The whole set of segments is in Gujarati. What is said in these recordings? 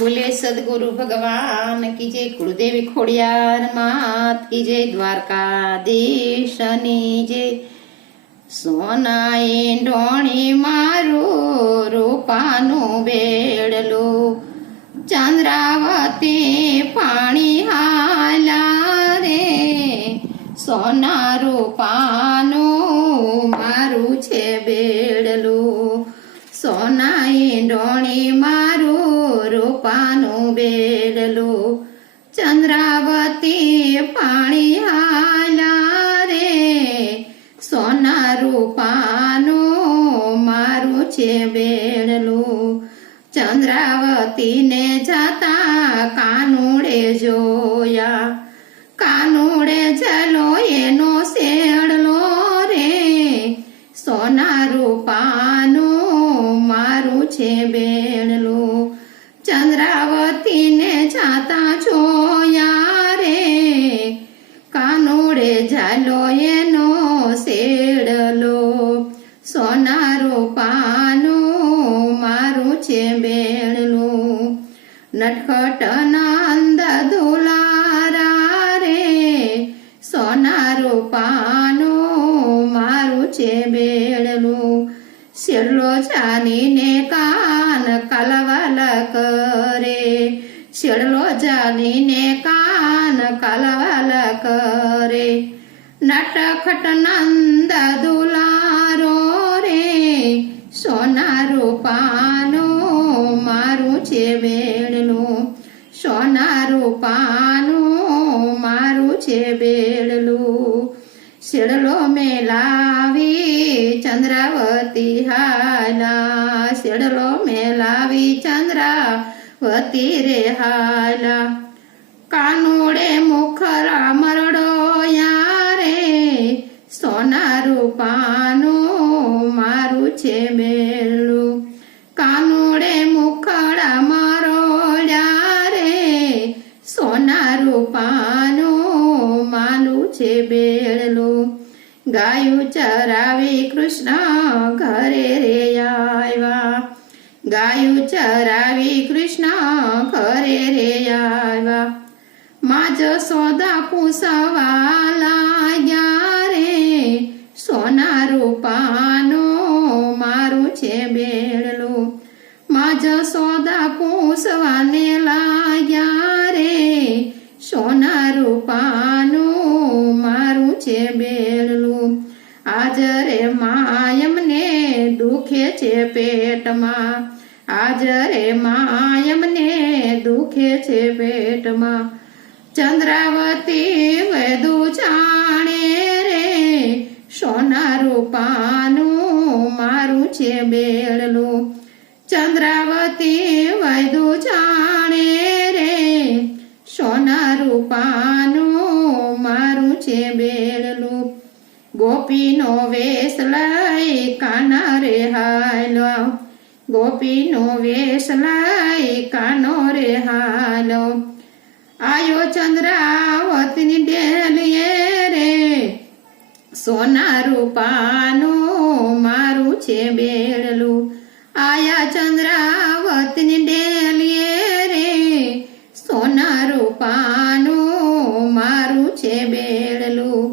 बोले सदगुरु भगवान की जय, कुलदेवी खोड़ियार मात की जय, દ્વારકાધીશની જય। સોનાએ ડોણી મારું રૂપાનું બેડલું, ચંદ્રાવતી પાણી હાલા રે। સોના રૂપાનું મારું છે બેડલું, સોનાએ ડોણી મારું રૂપાનું બેડલું, ચંદ્રાવતી પાણી હાલા રે। સોના રૂપાનું મારું છે બેડલું, ચંદ્રાવતીને જતા કાનુડે જોયા, કાનુડે ચલો એનો શેડલો રે। સોના રૂપાનું મારું છે બેડલું, ચંદ્રાવતીને જાતા જોયા રે। કાનુડે ઝાલો એનો શેડલો, સોના રૂપાનું મારું છે બેડલું। નટખટ નંદ દુલારા રે, સોના રૂપાનું મારું છે બેડલું। શેડલો જાનીને કાન કલવલ કરે, શેડલો જાનીને કાન કલવલ કરે। નટખટ નંદ દુલારો રે, સોના રૂપાનું મારું છે બેડલું, સોના રૂપાનું મારું છે બેડલું। શેડલો મેલાવી ચંદ્રાવતી હાલા, શેડલો મેલાવી ચંદ્રાવતી રે હાલા। કાનુડે મુખરા મરડો યારે, સોના રૂપાનું મારું છે બેડલું। કાનુડે મુખડા મરોડ્યા રે, સોના રૂપાનું માનું છે બેડલું। ગાયું ચરાવી કૃષ્ણ ઘરે રે આવ્યા, ગાયું ચરાવી કૃષ્ણ ઘરે રે આવ્યા। માં જશોદા પૂછવા લાગ્યા રે, સોના રૂપાનું મારું છે બેડલું। માં જશોદા પૂછવાને લાગ્યા રે, સોના રૂપાનું મારું છે બેડલું। આજ રે માયમને દુખે છે પેટમાં, આજ રે માયમને દુખે છે પેટમાં। ચંદ્રાવતી વેદુ જાણે રે, સોના રૂપાનું મારું છે બેડલું। ચંદ્રાવતી વેદુ જાણે રે, સોના રૂપાનું મારું છે બેડલું। ગોપીનો વેશ લઈ કાના રે હાલો, ગોપીનો વેશ લઈ કાનો રે હાલો। આયો ચંદ્રાવતીની ડેલીએ રે, સોના રૂપાનું મારું છે બેડલું। આયા ચંદ્રાવતીની ડેલીએ રે, સોના રૂપાનું મારું છે બેડલું।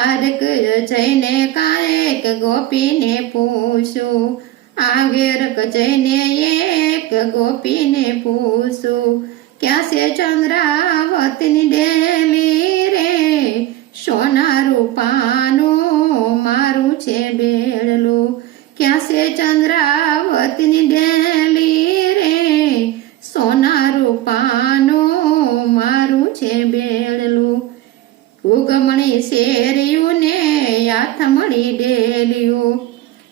આરક જઈને કાંઈક ગોપીને પૂછું, આગેરક જઈને એક ગોપીને પૂછું, ક્યાં છે ચંદ્રાવતીની ડેલી રે, સોના રૂપાનું મારું છે બેડલું। ક્યાં છે ચંદ્રાવતીની ડેલી રે, સોના રૂપાનું મારું છે બેડલું। યુગમણી શેરિયું ને યાથમણી ડેલિયું,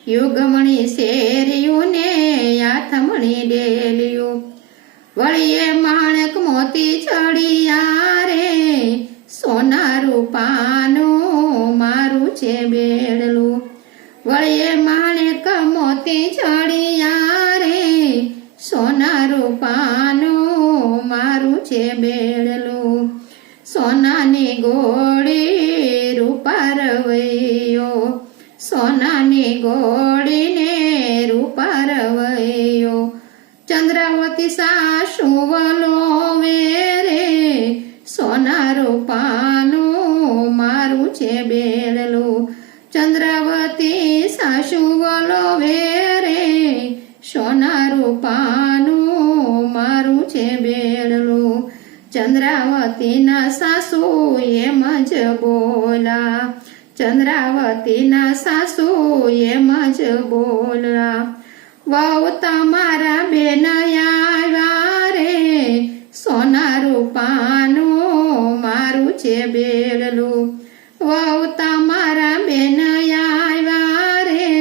યુગમણી શેરિયું ને યાથમણી ડેલિયું। વળીએ માણેક મોતી ચડિયા રે, સોના રૂપાનું મારું છે બેડલું। વળીએ માણેક મોતી ચડિયા રે, સોના રૂપાનું મારું છે બેડલું। સોનાની ગોળી રૂપા રવૈયો, સોનાની ગોળીને રૂપા રવૈયો। ચંદ્રાવતી સાસુ વલોવે રે સોના રૂપાનું મારું છે બેડલું ચંદ્રાવતી સાસુ વલોવે રે સોના રૂપાનું મારું છે બેડલું ચંદ્રાવતીના સાસુ એમ જ બોલા ચંદ્રાવતીના સાસુ એમ જ બોલા વહુ તમારા બેન આવ્યા રે સોના રૂપાનું મારું છે બેડલું વહુ તમારા બેન આવ્યા રે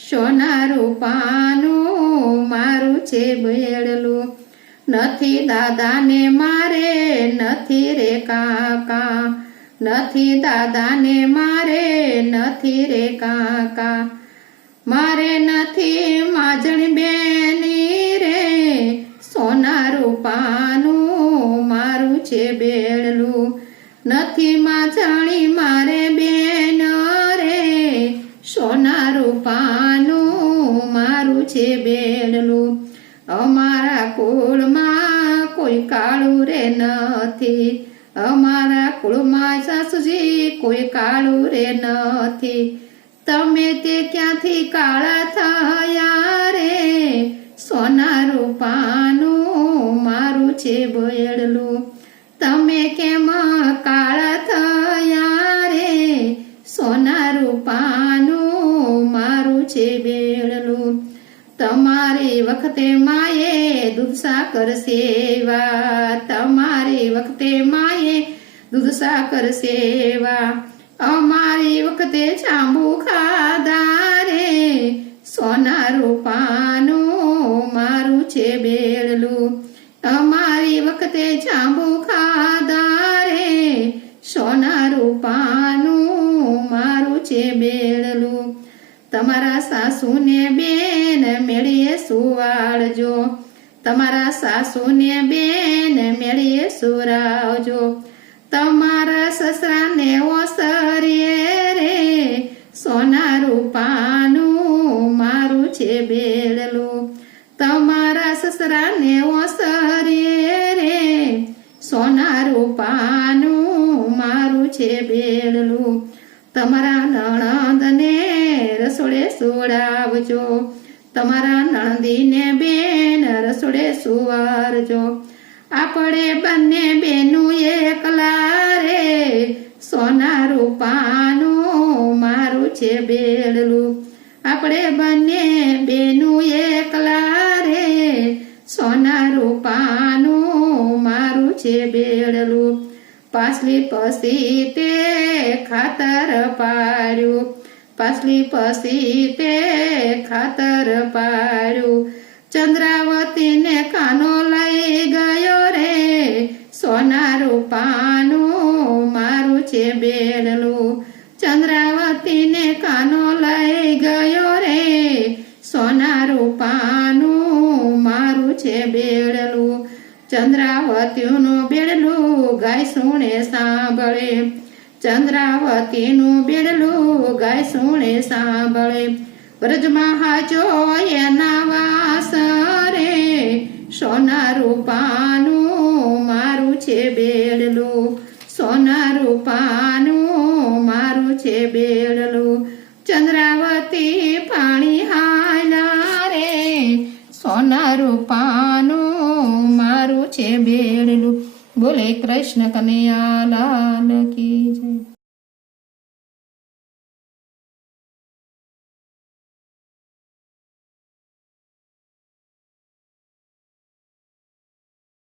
સોના રૂપાનું મારું છે બેડલું નથી દાદાને મારે નથી રે કાકા નથી દાદાને મારે નથી રે કાકા મારે નથી માજણી બેની રે સોના રૂપાનું મારું છે બેડલું નથી માજણી મારે બેન રે સોના રૂપાનું મારું છે બેડલું અમારા કુળમાં કોઈ કાળું રે નથી અમારા કુળમાં સાસુજી કોઈ કાળું રે નથી તમે તે ક્યાંથી કાળા થયા રે સોના રૂપાનું મારું છે બેડલું તમે કેમ કાળા થયા રે સોના રૂપાનું મારું છે બેડલું તમારી વખતે માએ દૂધ સાકર સેવા તમારી વખતે માએ દૂધ સાકર સેવા અમારી વખતે જાંબુ ખાધા રે સોના રૂપાનું મારું છે બેડલું અમારી વખતે જાંબુ ખાધા રે સોના રૂપાનું મારું છે બેડલું તમારા સાસુને બેન મેળીએ સુવાડજો તમારા સાસુને બેન મેળીએ સુરાવજો તમારા સસરાને ઓસરીએ રે સોના રૂપાનું મારું છે બેડલું તમારા સસરાને ઓસરીએ રે સોના રૂપાનું મારું છે બેડલું તમારા નણંદને રસોડે સુવડાવજો તમારા નણંદીને બેન રસોડે સુવારજો આપણે બંને બેનું એકલા રે સોના રૂપાનું મારું છે બેડલું આપણે બંને બેનું એકલા રે સોના રૂપાનું મારું છે બેડલું પાછલી પછી તે ખાતર પાડ્યું પાછલી પછી તે ખાતર પાડ્યું ચંદ્રાવતીને કાનો લઈ ગયો રે સોના રૂપાનું મારું છે બેડલું ચંદ્રાવતીને કાનો લઈ ગયો રે સોના રૂપાનું મારું છે બેડલું ચંદ્રાવતીનું બેડલું ગાય સુણે સાંભળે ચંદ્રાવતીનું બેડલું ગાય સુણે સાંભળે વ્રજમાં હાજો એના વાસ રે સોના રૂપાનું મારું છે બેડલું સોના રૂપાનું મારું છે બેડલું ચંદ્રાવતી પાણી હાલા રે સોના રૂપાનું મારું છે બેડલું બોલે કૃષ્ણ કનૈયા લાલ કી જય.